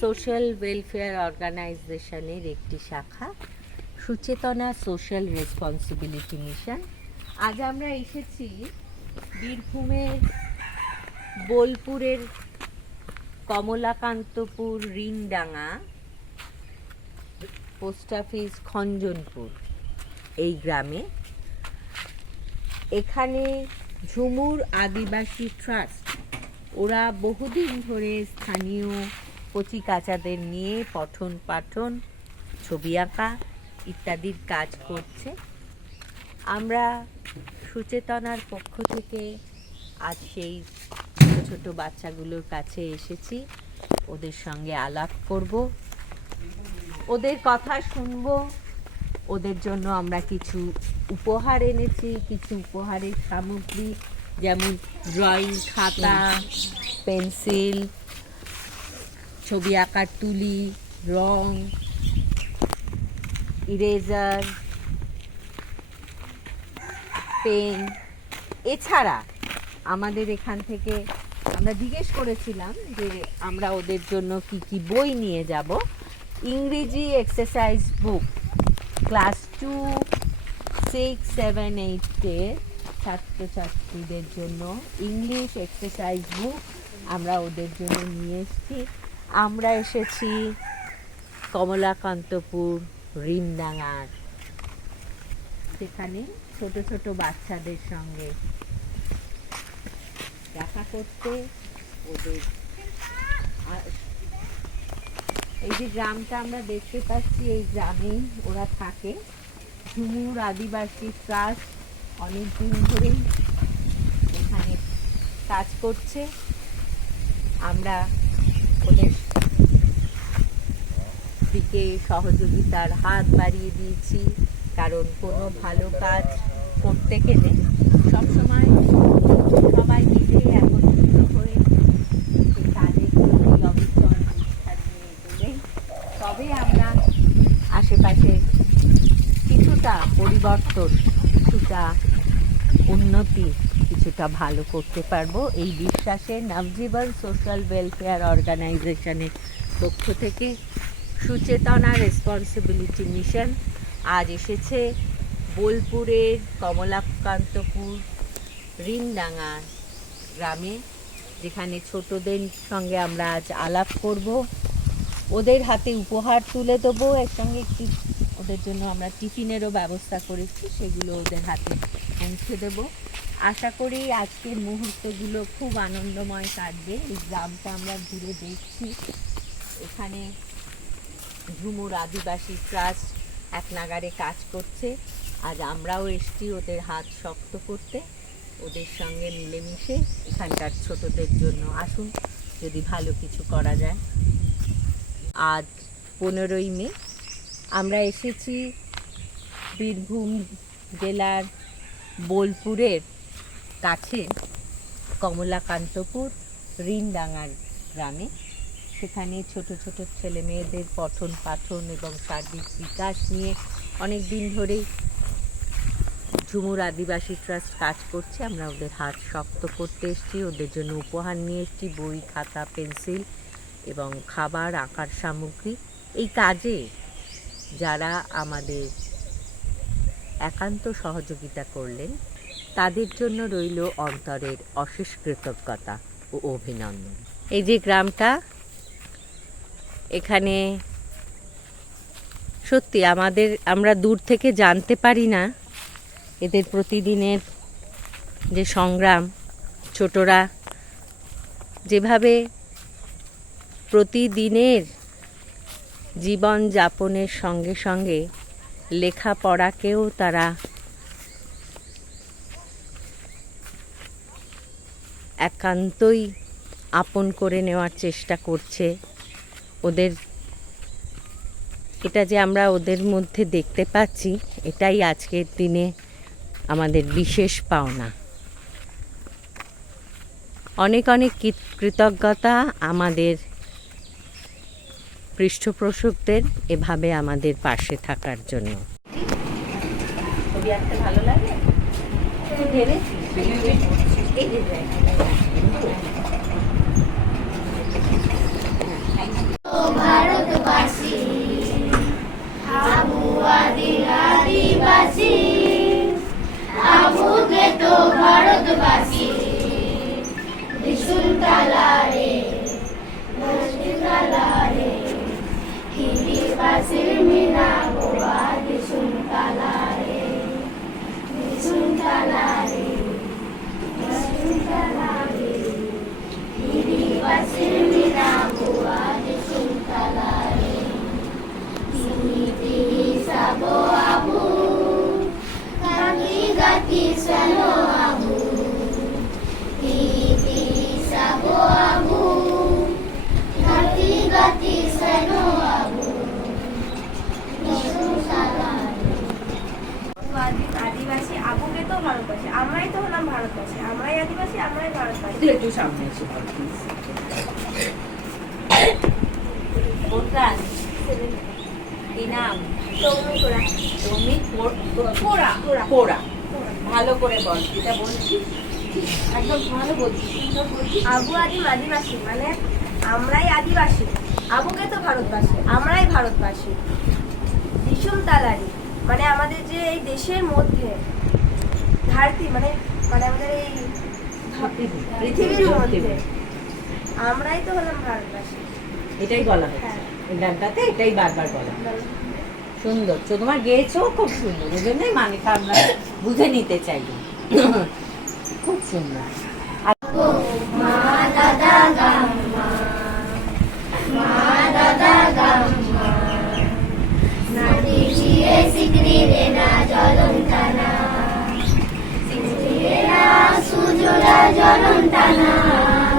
Social welfare অর্গানাইজেশনের একটি শাখা, সুচেতনা সোশ্যাল রেসপন্সিবিলিটি মিশন। আজ আমরা এসেছি বীরভূমের বোলপুরের কমলাকান্তপুর রিংডাঙ্গা পোস্ট অফিস খঞ্জনপুর এই গ্রামে। এখানে ঝুমুর আদিবাসী ট্রাস্ট, ওরা বহুদিন ধরে স্থানীয় কচিকাচাদের নিয়ে পঠন পাঠন, ছবি আঁকা ইত্যাদির কাজ করছে। আমরা সুচেতনার পক্ষ থেকে আজ সেই ছোট ছোট বাচ্চাগুলোর কাছে এসেছি, ওদের সঙ্গে আলাপ করব, ওদের কথা শুনব। ওদের জন্য আমরা কিছু উপহার এনেছি, কিছু উপহারের সামগ্রী, যেমন ড্রয়িং খাতা, পেন্সিল, ছবি আঁকার তুলি, রং, ইরেজার, পেন। এছাড়া আমাদের এখান থেকে আমরা জিজ্ঞেস করেছিলাম যে আমরা ওদের জন্য কি কি বই নিয়ে যাব। ইংরেজি এক্সারসাইজ বুক, ক্লাস 2, 6, 7, 8-এর ছাত্রছাত্রীদের জন্য ইংলিশ এক্সারসাইজ বুক আমরা ওদের জন্য নিয়ে এসেছি। আমরা এসেছি কমলাকান্তপুর রিংডাঙ্গার, সেখানে ছোট ছোট বাচ্চাদের সঙ্গে দেখা করতে। ওদের এই যে গ্রামটা আমরা দেখতে পাচ্ছি, এই গ্রামেই ওরা থাকে। ঝুমুর আদিবাসী ট্রাস্ট অনেক দিন ধরেই এখানে কাজ করছে। আমরা ওদের দিকে সহযোগিতার হাত বাড়িয়ে দিয়েছি, কারণ কোনো ভালো কাজ করতে গেলে সবসময় সবাই মিলে একত্রিত হয়ে সেই কাজের প্রতি অবিচল নিষ্ঠা নিয়ে এগোলে তবে আমরা আশেপাশে কিছুটা পরিবর্তন, কিছুটা উন্নতি, কিছুটা ভালো করতে পারবো। এই বিশ্বাসে নবজীবন সোশ্যাল ওয়েলফেয়ার অর্গানাইজেশনের পক্ষ থেকে সুচেতনা রেসপন্সিবিলিটি মিশন আজ এসেছে বোলপুরের কমলাকান্তপুর রিংডাঙ্গা গ্রামে, যেখানে ছোটদের সঙ্গে আমরা আজ আলাপ করব। ওদের হাতে উপহার তুলে দেবো, এর সঙ্গে একটি ওদের জন্য আমরা টিফিনেরও ব্যবস্থা করেছি, সেগুলো ওদের হাতে পৌঁছে দেব। আশা করি আজকের মুহূর্তগুলো খুব আনন্দময় কাটবে। এই গ্রামটা আমরা ঘুরে দেখছি, এখানে ঝুমুর আদিবাসী ট্রাস্ট এক নাগারে কাজ করছে। আজ আমরাও এসেছি ওদের হাত শক্ত করতে, ওদের সঙ্গে মিলেমিশে এখানকার ছোটদের জন্য। আসুন, যদি ভালো কিছু করা যায়। আজ 15ই মে আমরা এসেছি বীরভূম জেলার বোলপুরের কাছে কমলাকান্তপুর রিংডাঙ্গার গ্রামে। সেখানে ছোট ছোট ছেলে মেয়েদের পঠন পাঠন এবং সার্বিক বিকাশ নিয়ে অনেক দিন ধরেই ঝুমুর আদিবাসী ট্রাস্ট কাজ করছে। আমরা ওদের হাত শক্ত করতে এসেছি, ওদের জন্য উপহার নিয়ে এসেছি বই, খাতা, পেন্সিল এবং খাবার, আঁকার সামগ্রী। এই কাজে যারা আমাদের একান্ত সহযোগিতা করলেন তাদের জন্য রইল অন্তরের অশেষ কৃতজ্ঞতা ও অভিনন্দন। এই যে গ্রামটা, এখানে সত্যি আমরা দূর থেকে জানতে পারি না এদের প্রতিদিনের যে সংগ্রাম। ছোটরা যেভাবে প্রতিদিনের জীবন যাপনের সঙ্গে সঙ্গে লেখাপড়াকেও তারা একান্তই আপন করে নেওয়ার চেষ্টা করছে। ওদের এটা যে আমরা ওদের মধ্যে দেখতে পাচ্ছি, এটাই আজকের দিনে আমাদের বিশেষ পাওনা। অনেক অনেক কৃতজ্ঞতা আমাদের পৃষ্ঠপোষকদের এভাবে আমাদের পাশে থাকার জন্য। ছবি আঁকতে ভালো লাগে? ভারতবাসী বিশুনতলা রে বিশুনতলা রে হিরিবাসীর মিনা গোয়া বিশুনতলা রে বিশুনতলা রে বিশুনতলা রে হিরিবাসীর মিনা গোয়া বিশুনতলা রে হিরি সাবো আবু কাকি গাতি সানো আবু হিরি সাবো আবু গাতি গাতি সানো আবু বিশুনতলা আদিবাসী আবুকে তো ভারতবাসী, আমরাই তো হলাম ভারতবাসী, আমরাই আদিবাসী, আমরাই ভারতবাসী। একটু সামনে এসে বল প্লিজ। কোন ক্লাস? কি নাম? তুমি পোড়া। ভালো করে বল, যেটা বলছিস একদম ভালো বলছিস, সুন্দর বলছিস। আবু আদিম আদিবাসী মানে আমরাই আদিবাসী, আবুকে তো ভারতবাসী, আমরাই ভারতবাসী। বিশুনতলারি মানে আমাদের যে এই দেশের মধ্যে ধরতি মানে মানে আমাদের এই পৃথিবীর মধ্যে আমরাই তো হলাম ভারতবাসী। এটাই বলা হচ্ছে হ্যাঁ। এই গানটাতে, এটাই বারবার বলা হয়। সুন্দর তো, তোমার গেয়েছো খুব সুন্দর, ওই জন্যই মানেটা আমরা বুঝে নিতে চাই। খুব সুন্দর। মা দাদা গাম্মা মা দাদা গাম্মা নাতি জিয়ে সিকরি রে না জলন্তানা সিকরি রে না সুজলা জলন্তানা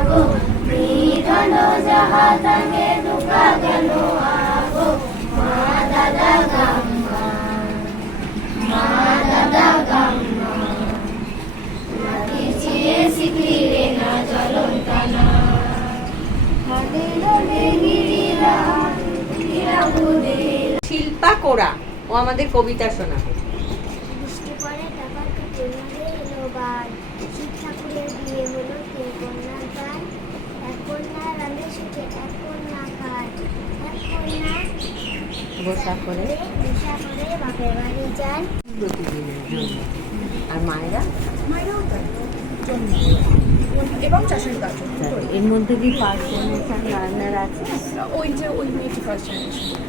গো মৃদন জাহাতাঙ্গে দুকা গেল আগো মা দাদা গাম্মা মা দাদা গাম্মা নাতি জিয়ে সিকরি রে না জলন্তানা হাদিলো গিরিরা গিরা বুদে শিল্পা কোড়া, ও আমাদের কবিতা শোনাবে। বৃষ্টি পরে টাকার কাটে মারে এলো বার শিব ঠাকুরের বিয়ে হলো তিন কন্যার গান এক কন্যা রাঁধে সুখে এক কন্যা কাজ এক কন্যা বসা করে নেশা করে বাপের বাড়ি যান প্রতিদিনের জন্য। আর মায়েরা এবং চাষের কাজ এর মধ্যে কি ফার্স্ট জেনারেশন লার্নার আছে? ওই যে ওই মেয়েটি ফার্স্ট জেনারেশন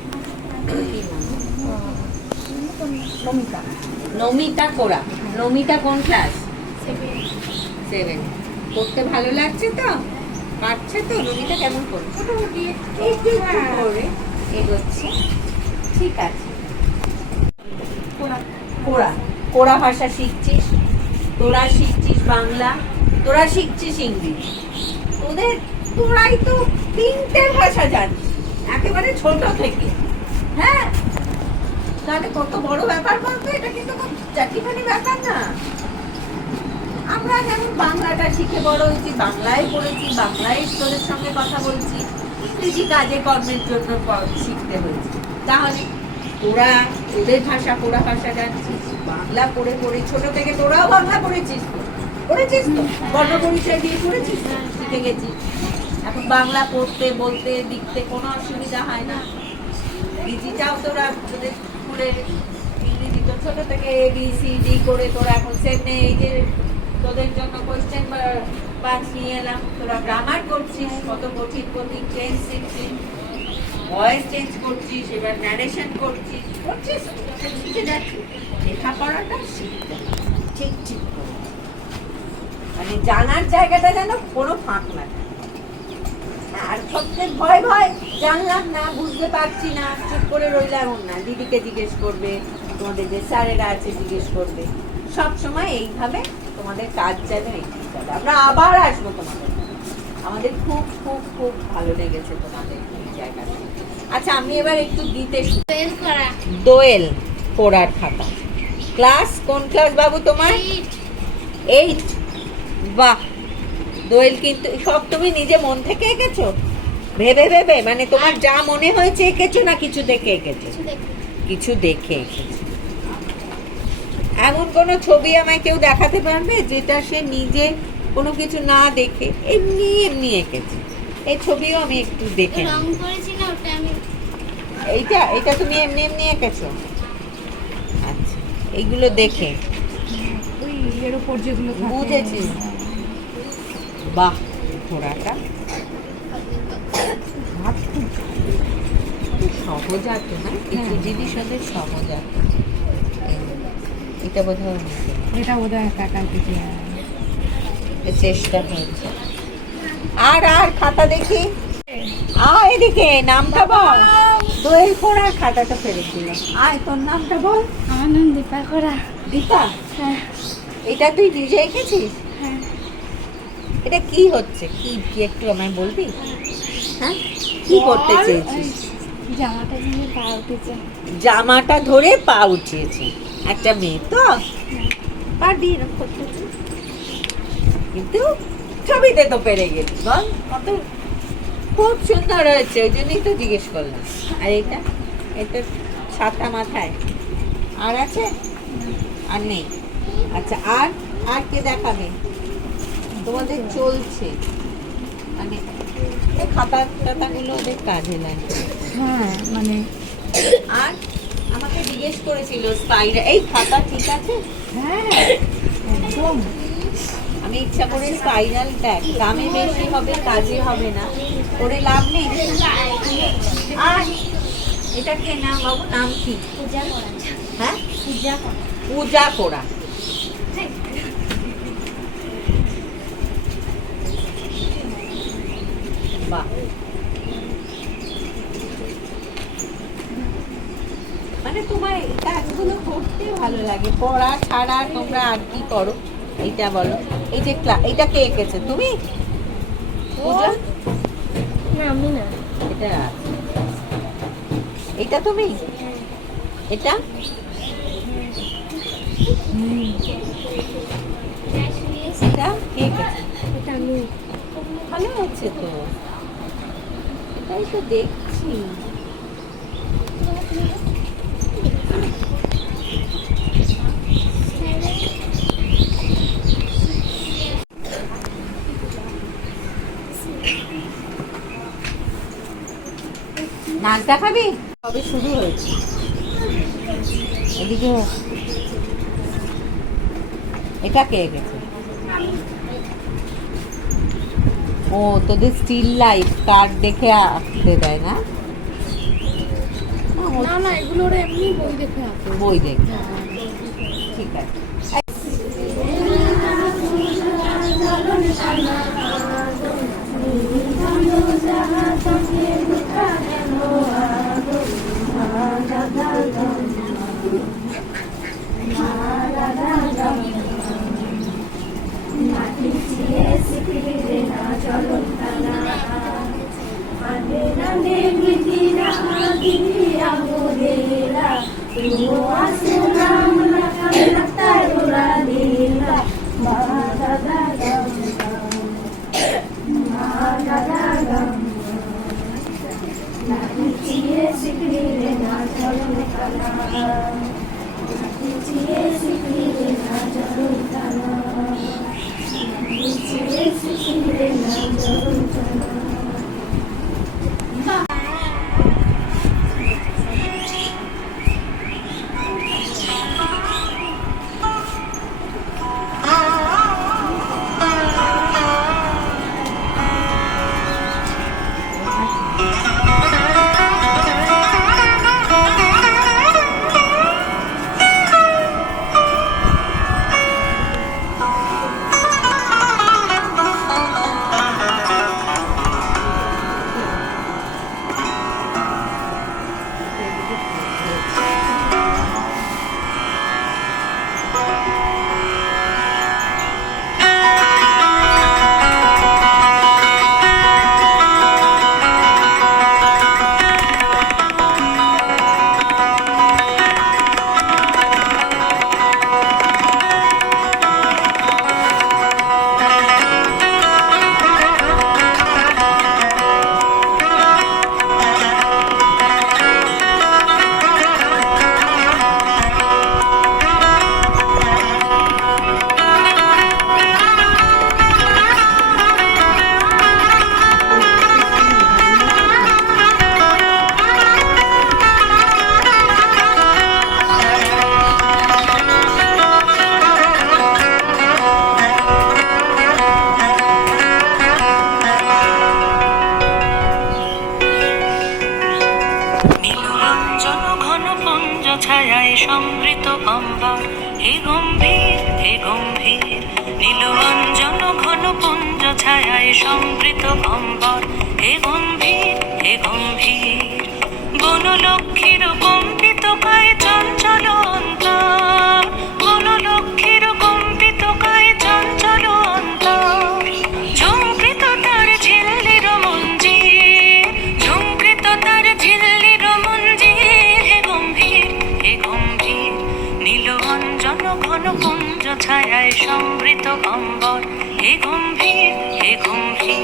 নমিতা কোড়া। নমিতা কোন ক্লাস? 7। করতে ভালো লাগছে তো? পারছে তো? নমিতা কেমন করছে? একটু করে এগোচ্ছে, ঠিক আছে। কোড়া কোড়া ভাষা শিখছিস, তোরা শিখছিস বাংলা, তোরা শিখছিস ইংলিশ। তোরাই তো 3টে ভাষা জানিস একেবারে ছোট থেকে। হ্যাঁ, তাহলে কত বড় ব্যাপার বলতো, এটা কিন্তু খুব চাটিখানি ব্যাপার না। আমরা যেমন বাংলাটা শিখে বড় হয়েছি, বাংলায় পড়েছি, বাংলায় তোদের সঙ্গে কথা বলছি, ইংরেজি কাজে কর্মের জন্য শিখতে হয়েছে। তাহলে তোরা তোদের ভাষা পোড়া ভাষা জানছিস, বাংলা পড়ে পড়ে ছোট থেকে তোরাও বাংলা পড়েছিস তো, বর্ণ পরিচয় দিয়ে পড়েছিস তো, শিখে গেছিস। এখন বাংলা পড়তে বলতে লিখতে কোনো অসুবিধা হয় না। ইংরেজিটাও তোরা তোদের স্কুলে ইংরেজি তো ছোট থেকে ABCD করে তোরা এখন সেমনে এই যে তোদের জন্য কোয়েশ্চেন পাঁচ নিয়ে এলাম, তোরা গ্রামার করছিস, কত কঠিন কঠিন টেন্স শিখছিস, ভয়েস চেঞ্জ করছিস, এবার ন্যারেশন করছিস, শিখে যাচ্ছিস। লেখাপড়াটা শিখতে ঠিক ঠিক করে, মানে জানার জায়গাটা যেন কোনো ফাঁক না থাকে। আর সবচেয়ে ভয় জানলাম না, বুঝতে পারছি না, চুপ করে রইলাম না, দিদিকে জিজ্ঞেস করবে, তোমাদের যে স্যারেরা আছে জিজ্ঞেস করবে। সব সময় এইভাবে তোমাদের কাজ যেন এগিয়ে যাবে। আমরা আবার আসবো তোমাদের, আমাদের খুব খুব খুব ভালো লেগেছে তোমাদের এই জায়গাটা। আচ্ছা, আমি এবার একটু দিতে দোয়েল পড়ার খাতা। ক্লাস কোন ক্লাস বাবু তোমার? 8। বাহ, দোয়েল কিন্তু সব তুমি নিজে মন থেকে এঁকেছো, ভেবে ভেবে, মানে তোমার যা মনে হয়েছে এঁকেছো না কিছু দেখে এঁকেছো? কিছু দেখে এঁকেছো। এমন কোনো ছবি আমায় কেউ দেখাতে পারবে যেটা সে নিজে কোনো কিছু না দেখে এমনি এমনি এঁকেছে? এই ছবিও আমি একটু দেখে নিই। রং করেছি না ওটা আমি এইটা তুমি এমনি এমনি এঁকেছো? আচ্ছা, এইগুলো দেখে এর উপর যেগুলো থাকে। বুঝেছি। বাহ, ঘোড়াটা হাত খুব সহজাত না, কিছু জিনিস ওদের সহজাত। এটা বোধ হয় এটা বোধহয় কাকার পিঠে। চেষ্টা হয়েছে। আর আর খাতা দেখি, এদিকে নামটা বল। দোয়েল ঘোড়ার খাতাটা ফেলে দিল। আয়, তোর নামটা বল। আমার নাম দীপা করা। দীপা, হ্যাঁ এটা তুই নিজে এঁকেছিস? হ্যাঁ। এটা কি হচ্ছে, কি কি একটু আমায় বলবি? হ্যাঁ, কি করতে চেয়েছিস? জামাটা নিয়ে পা উঠেছে। জামাটা ধরে পা উঠিয়েছে একটা মেয়ে, তো পারবি এরকম করতে তুই? কিন্তু ছবিতে তো পেরে গেলি, বল কত খুব সুন্দর হয়েছে, ওই জন্যই তো জিজ্ঞেস করলাম। আর এটা, এটা ছাতা মাথায় আর আছে? আর নেই? আচ্ছা, আর আর কে দেখাবে? তোমাদের চলছে মানে এই খাতা টাতাগুলো ওদের কাজে লাগে। হ্যাঁ মানে আর আমাকে জিজ্ঞেস করেছিল স্পাইরাল, এই খাতা ঠিক আছে? হ্যাঁ একদম। আমি ইচ্ছা করে স্পাইরাল ব্যাগ, দামে বেশি হবে কাজে হবে না, করে লাভ নেই। আর এটা কে নাম বাবু, নাম কি? পূজা করা। হ্যাঁ, পূজা করা। পূজা করা। বাহ, মানে তোমার এই কাজগুলো করতে ভালো লাগে। পড়া ছাড়া তোমরা আর কি করো এইটা বলো। এই যে এইটা কে এঁকেছে, তুমি? পূজা? না আমি না। এটা এটা তুমি? এটা এটা কে এঁকেছে? এটা আমি। ভালো হচ্ছে তো, এটাই তো দেখছি। নাচ দেখাবি? কবে শুরু হয়েছে? এদিকে এটা কে গেছে? ও, তোদের স্টিল লাইফ কার্ড দেখে আঁকতে দেয় না? না না, এগুলো ওরা এমনি বই দেখে আঁকে। বই দেখে, ঠিক আছে। ছায়ায় সমৃত অম্বর, হে গম্ভীর হে গম্ভীর। বনলক্ষ্মীর কম্পিত কায় চঞ্চল অন্তর, বনলক্ষ্মীর কম্পিত কায় চঞ্চল অন্তর। ঝুমকৃত তার ঝিল্লির মঞ্জির, ঝুমকৃত তার ঝিল্লির মঞ্জির। হে গম্ভীর হে গম্ভীর। নীল অঞ্জন ঘন কুঞ্জ ছায়ায় সমৃত অম্বর, হে গম্ভীর হে গম্ভীর।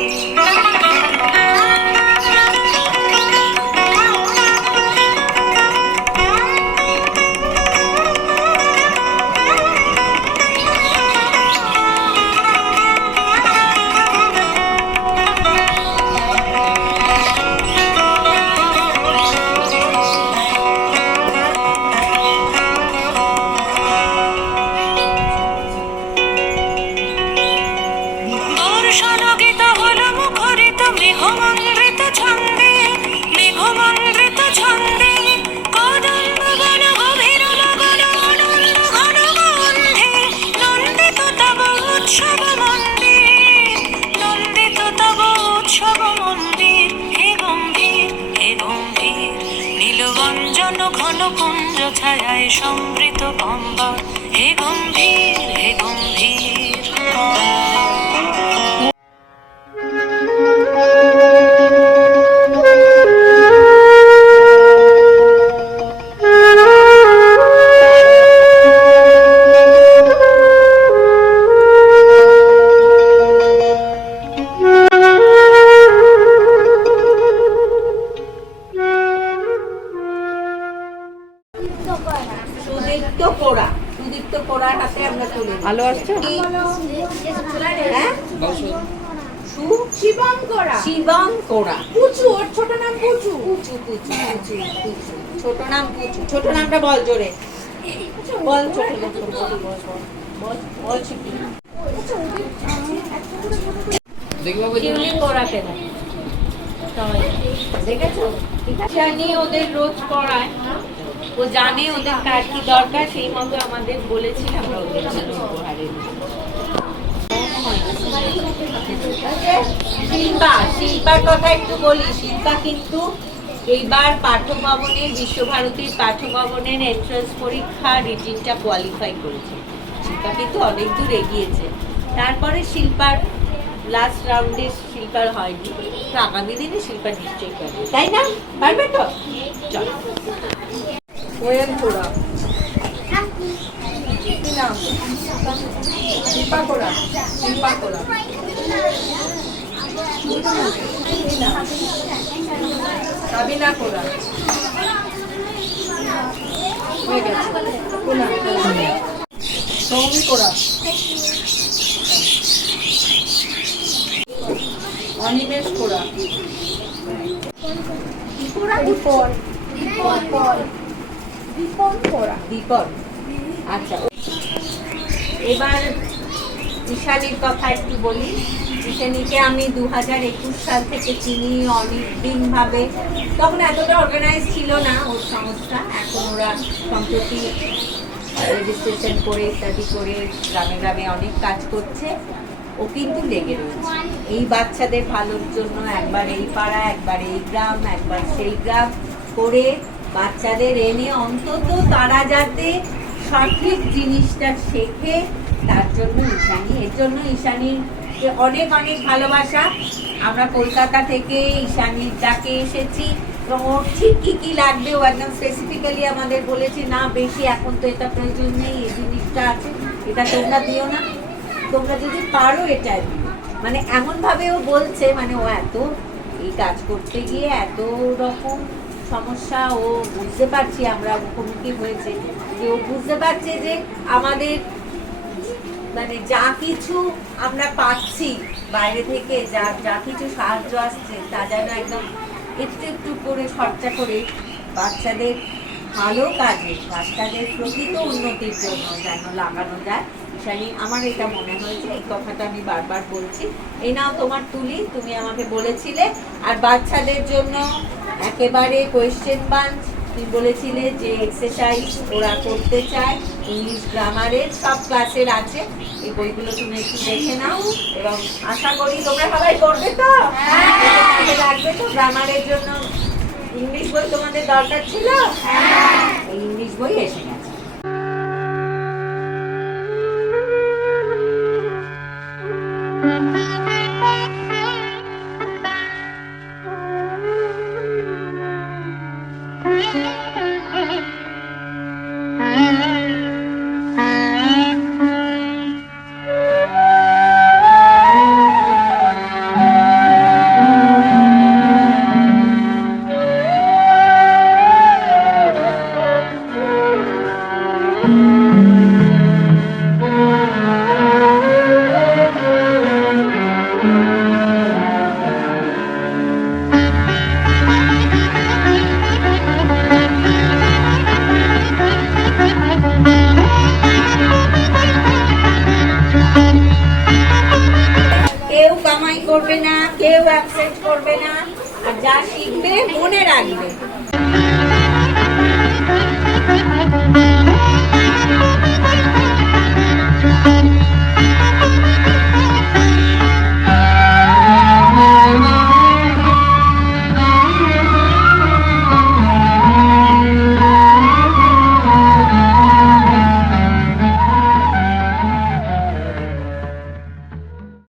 বর্ষণগীত হল মুখরিত মেঘমন্দ্রিত ছন্দে, মেঘমন্দ্রিত ছন্দে। কদম্ব বন গভীর গগন আনন্দ ঘন গন্ধে, নন্দিত তব উৎসব মন্দির, নন্দিত তব উৎসব মন্দির। হে গম্ভীর হে গম্ভীর। নীলবঞ্জন ঘন কুঞ্জ ছায়ায় সমৃত অম্বর, হে গম্ভীর হে গম্ভীর। সুদীপ্ত কোড়া, সুদীপ্ত কোড়ার হাতে আমরা তুলে দিই। ভালো আসছে? হ্যাঁ শিবঙ্করা, শিবঙ্করা। পুচু, ওর ছোট নাম পুচু। পুচু পুচু পুচু পুচু, ছোট নাম পুচু। ছোট নামটা বল জোরে, বল ছোট নাম, বল বল বল বল শিখি। শিউলি কোড়া কেন দেখেছো? ঠিক আছে, জানি ওদের রোজ পড়ায়, ও জানে ওদের কার কি দরকার, সেই মতো আমাদের বলেছিল, আমরা ওদের জন্য উপহারে শিল্পা। শিল্পার কথা একটু বলি। শিল্পা কিন্তু এইবার পাঠ্যভবনের, বিশ্বভারতীর পাঠ্যভবনের এন্ট্রান্স পরীক্ষা রিটিনটা কোয়ালিফাই করেছে। শিল্পা কিন্তু অনেক দূর এগিয়েছে। তারপরে শিল্পার লাস্ট রাউন্ডে শিল্পার হয়নি, তো আগামী দিনে শিল্পা নিশ্চয়ই পারবে, তাই না? পারবে তো? চলো। ওয়েল কোড়া, কি নাম? শিল্পা কোড়া, শিল্পা কোড়া। সাবিনা কোড়া হয়ে গেছে। কোনা সৌমি কোড়া, অনিমেষ কোড়া, দীপন, দীপন কোড়া, দীপন। আচ্ছা, এবার ঈশানীর কথা একটু বলি। ঈশানীকে আমি 2021 সাল থেকে চিনি, অনেকদিন ভাবে। তখন এতটা অর্গানাইজ ছিল না ওর সংস্থা। এখন ওরা সম্প্রতি রেজিস্ট্রেশন করে ইত্যাদি করে গ্রামে গ্রামে অনেক কাজ করছে। ও কিন্তু লেগে রয়েছে এই বাচ্চাদের ভালোর জন্য, একবার এই পাড়া, একবার এই গ্রাম, একবার সেই গ্রাম করে বাচ্চাদের এনে অন্তত তারা যাতে সঠিক জিনিসটা শেখে, তার জন্য ঈশানী। এর জন্য ঈশানীকে অনেক অনেক ভালোবাসা। আমরা কলকাতা থেকে ঈশানীর ডাকে এসেছি এবং ওর ঠিক কী কী লাগবে ও একদম স্পেসিফিক্যালি আমাদের বলেছে, না বেশি এখন তো এটা প্রয়োজন নেই, এই জিনিসটা আছে, এটা তোমরা দিও না, তোমরা যদি পারো এটা দিও। মানে এমনভাবে ও বলছে, মানে ও এত এই কাজ করতে গিয়ে এত রকম সমস্যা ও বুঝতে পারছি, আমরা মুখোমুখি হয়েছে, যে ও বুঝতে পারছে যে আমাদের মানে যা কিছু আমরা পাচ্ছি বাইরে থেকে, যা কিছু সাহায্য আসছে, তা যেন একদম একটু একটু করে খরচা করে বাচ্চাদের ভালো কাজে, বাচ্চাদের প্রকৃত উন্নতির জন্য যেন লাগানো যায়। ঈশানী, আমার এটা মনে হয়েছে, এই কথাটা আমি বারবার বলছি। এই নাও তোমার তুলি, তুমি আমাকে বলেছিলে। আর বাচ্চাদের জন্য একেবারে কোয়েশ্চেন বাঞ্চ, তুমি বলেছিলে যে এক্সারসাইজ ওরা করতে চায়, ইংলিশ গ্রামারের সব ক্লাসের আছে, এই বইগুলো তুমি একটু দেখে নাও এবং আশা করি তোমরা সবাই করবে তো, রাখবে তো। গ্রামারের জন্য ইংলিশ বই তোমাদের দরকার ছিল, এই ইংলিশ বই এসে গেছে। কেউ কামাই করবে না, কেউ অ্যাবসেন্ট করবে না, আর যা শিখবে মনে রাখবে।